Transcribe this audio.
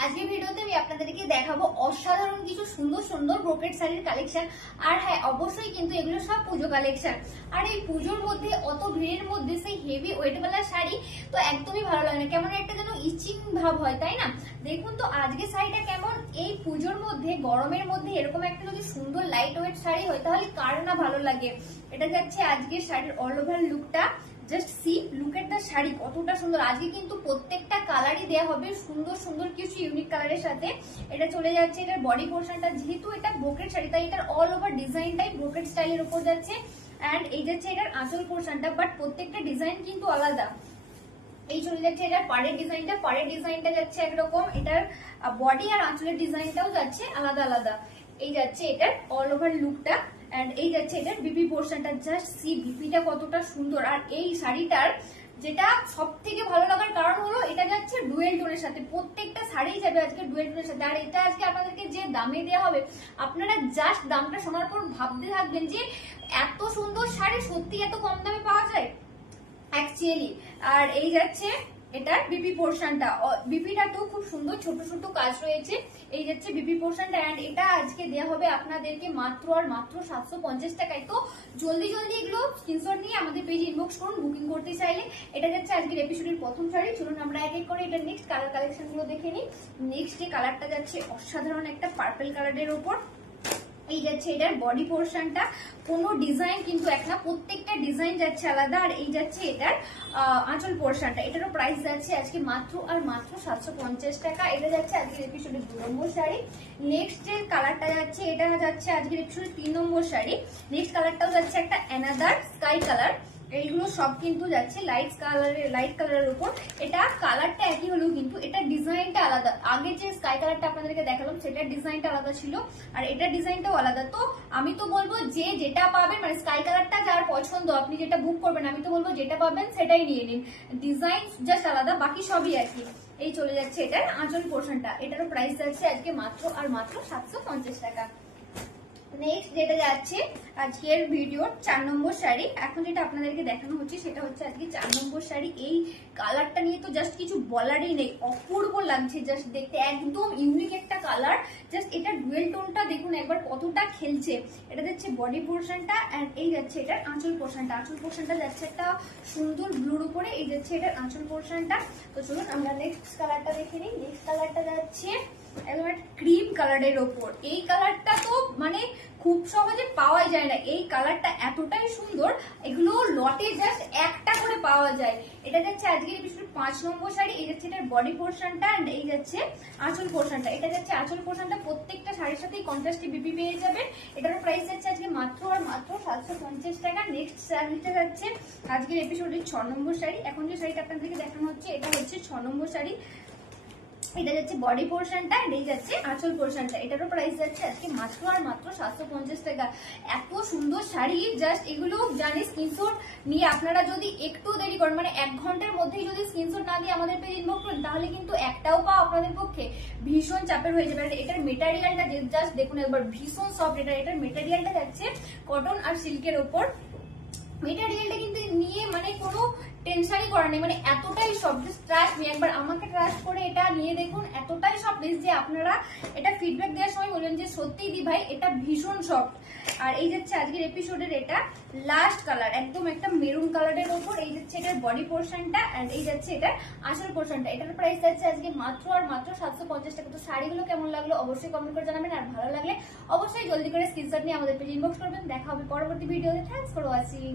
আজকের ভিডিওতে আমি আপনাদেরকে দেখাবো অসাধারণ কিছু সুন্দর সুন্দর ব্রোকেড শাড়ির কালেকশন। আর হ্যাঁ, অবশ্যই কিন্তু এগুলো সব পুজো কালেকশন। আর এই পুজোর মধ্যে অত ভিড়ের মধ্যে সেই হেভি ওয়েটওয়ালা শাড়ি তো একদমই ভালো লাগে না, কেমন একটা যেন ইচিং ভাব হয়, তাই না? দেখুন তো আজকে শাড়িটা কেমন। এই পুজোর মধ্যে গরমের মধ্যে এরকম একটা যদি সুন্দর লাইট ওয়েট শাড়ি হয় তাহলে কার না ভালো লাগে। এটা যাচ্ছে আজকের শাড়ির অল ওভার লুকটা। জাস্ট সি লুকেরটা শাড়ি কতটা সুন্দর। আজকে কিন্তু প্রত্যেকটা কালারই দেওয়া হবে সুন্দর সুন্দর কিছু ইউনিক কালারের সাথে। এটা চলে যাচ্ছে এটার বডি পোর্শনটা, যেহেতু এটা ব্রোকেড শাড়ি তাই এটার অল ওভার ডিজাইনটাই ব্রোকেড স্টাইলের উপর যাচ্ছে। এন্ড এই যাচ্ছে এটার আঁচল পোর্শনটা, বাট প্রত্যেকটা ডিজাইন কিন্তু আলাদা। এই চলে যাচ্ছে এটার পাড়ের ডিজাইনটা, পাড়ের ডিজাইনটা যাচ্ছে একরকম, এটার বডি আর আঁচলের ডিজাইনটাও যাচ্ছে আলাদা আলাদা। এই যাচ্ছে এটার অল ওভার লুকটা। এন্ড এই যাচ্ছে এটার বিপি পোর্শনটা। জাস্ট সি বিপিটা কতটা সুন্দর। আর এই শাড়িটার যেটা সব থেকে ভালো লাগার কারণ হলো এটা যাচ্ছে ডুয়েল টোনের সাথে, প্রত্যেকটা শাড়ি যাবে আজকে ডুয়েল টোনের সাথে। আর এটা আজকে আপনাদেরকে যে দামে দেওয়া হবে, আপনারা জাস্ট দামটা শোনার পর ভাবতে থাকবেন যে এত সুন্দর শাড়ি সত্যি এত কম দামে পাওয়া যায় অ্যাকচুয়ালি। আর এই যাচ্ছে এটার বিপি পোর্শনটা, বিপিটা তো খুব সুন্দর ছোট ছোট কাজ রয়েছে। এই যাচ্ছে বিপি পোর্শনটা। এন্ড এটা আজকে দেওয়া হবে আপনাদেরকে মাত্র আর মাত্র 750 টাকায়। তো জলদি জলদি এগুলো স্ক্রিনশট নিয়ে আমাদের পেজে ইনবক্স করুন বুকিং করতে চাইলে। এটা যাচ্ছে আজকের এপিসোডের প্রথম শাড়ি। চলুন আমরা এক এক করে এটা নেক্সট কালার কালেকশন গুলো দেখে নিই। নেক্সট যে কালারটা যাচ্ছে অসাধারণ একটা পার্পল কালারের উপর। এই যাচ্ছে এটার বডি পোর্শনটা, কোনো ডিজাইন কিন্তু এক না, প্রত্যেকটা ডিজাইন যাচ্ছে আলাদা। আর এই যাচ্ছে এটার আঁচল পোর্শনটা, এটারও প্রাইস যাচ্ছে আজকে মাত্র আর মাত্র 750 টাকা। এটা যাচ্ছে আজকের এপিসোডের 2 নম্বর শাড়ি। নেক্সট যে কালারটা যাচ্ছে এটা যাচ্ছে আজকের এপিসোডের 3 নম্বর শাড়ি। নেক্সট কালারটাও যাচ্ছে একটা অ্যানাদার স্কাই কালার। এইগুলো সব কিন্তু যাচ্ছে লাইট কালারের উপর। এটা কালারটা একই হলেও কিন্তু এটা ডিজাইনটা আলাদা। আগে যে স্কাই কালারটা আপনাদেরকে দেখালাম সেটার ডিজাইনটা আলাদা ছিল, আর এটার ডিজাইনটাও আলাদা। তো আমি তো বলবো যে যেটা পাবেন, মানে স্কাই কালারটা যার পছন্দ আপনি যেটা বুক করবেন, আমি তো বলবো যেটা পাবেন সেটাই নিয়ে নিন। ডিজাইন জাস্ট আলাদা, বাকি সবই একই। এই চলে যাচ্ছে এটার আঁচল পোর্শনটা, এটারও প্রাইস যাচ্ছে আজকে মাত্র আর মাত্র 750 টাকা। নেক্সট যেটা যাচ্ছে আজকের ভিডিওর 4 নম্বর শাড়ি। এখন যেটা আপনাদেরকে দেখানো হচ্ছে সেটা হচ্ছে আজকে 4 নম্বর শাড়ি। এই কালারটা নিয়ে তো জাস্ট কিছু বলারই নেই, অপূর্ব লাগছে জাস্ট দেখতে, একদম ইউনিক একটা কালার। জাস্ট এটা ডুয়েল টোনটা দেখুন একবার কতটা খেলছে। এটা যাচ্ছে বডি পোর্শনটা। এন্ড এই যাচ্ছে এটার আঁচল পোর্শনটা, আঁচল পোর্শনটা যাচ্ছে একটা সুন্দর ব্লুর উপরে। এই যাচ্ছে এটার আঁচল পোর্শনটা। তো চলুন আমরা নেক্সট কালারটা দেখে নিই। নেক্সট কালারটা যাচ্ছে একদম একটা ক্রিম কালারের ওপর। এই কালারটা তো মানে খুব সহজে পাওয়া যায় না, এই কালারটা এতটাই সুন্দর। এগুলো লটে জাস্ট একটা করে পাওয়া যায়। এটা যাচ্ছে আজকের এপিসোড 5 নম্বর শাড়ি। এই যাচ্ছে এটার বডি পোর্শনটা। এন্ড এই যাচ্ছে আঁচল পোর্শনটা। এটা যাচ্ছে আঁচল পোর্শনটা, প্রত্যেকটা শাড়ির সাথেই কন্ট্রাস্টে বিপি পেয়ে যাবেন। এটার প্রাইস যাচ্ছে আজকে মাত্র আর মাত্র 750 টাকা। নেক্সট শাড়িটা যাচ্ছে আজকের এপিসোডের 6 নম্বর শাড়ি। এখন যে শাড়িটা আপনাদেরকে দেখানো হচ্ছে এটা হচ্ছে 6 নম্বর শাড়ি। এটা যাচ্ছে বডি পোর্শনটা, এই যাচ্ছে আঁচল পোর্শনটা। এটারও প্রাইস যাচ্ছে আজকে মাত্র আর মাত্র 750 টাকা। এত সুন্দর শাড়ি, জাস্ট এগুলো জানি স্ক্রিনশট নিয়ে আপনারা যদি একটু দেরি করেন, মানে 1 ঘন্টার মধ্যেই যদি স্ক্রিনশট না দিয়ে আমাদের পেজ ইনবক্স করেন, তাহলে কিন্তু একটাও পাওয়া আপনাদের পক্ষে ভীষণ চাপের হয়ে যাবে। এটার মেটেরিয়ালটা জাস্ট দেখুন একবার, ভীষণ সফট। এটার মেটেরিয়ালটা যাচ্ছে কটন আর সিল্কের ওপর। মেটেরিয়ালটা কিন্তু নিয়ে মানে কোনো টেনশনই করার নেই, মানে এতটাই সফট। ট্রাস্ট মি, একবার আমাকে ট্রাস্ট করে এটা নিয়ে দেখুন, এতটাই সফট যে আপনারা এটা ফিডব্যাক দেওয়ার সময় বলবেন যে সত্যিই দি ভাই এটা ভীষণ সফট। আর এই যাচ্ছে আজকের এপিসোডের এটা লাস্ট কালার, একদম একটা মেরুন কালারের ওপর। এই যাচ্ছে এটার বডি পোর্শনটা। এন্ড এই যাচ্ছে এটার আসল পোর্শনটা। এটার প্রাইস যাচ্ছে আজকে মাত্র আর মাত্র 750 টাকা। তো শাড়িগুলো কেমন লাগলো অবশ্যই কমেন্ট করে জানাবেন। আর ভালো লাগলে অবশ্যই জলদি করে স্ক্রিনশট নিয়ে আমাদের পেজে ইনবক্স করবেন। দেখা হবে পরবর্তী ভিডিওতে। Thanks for watching.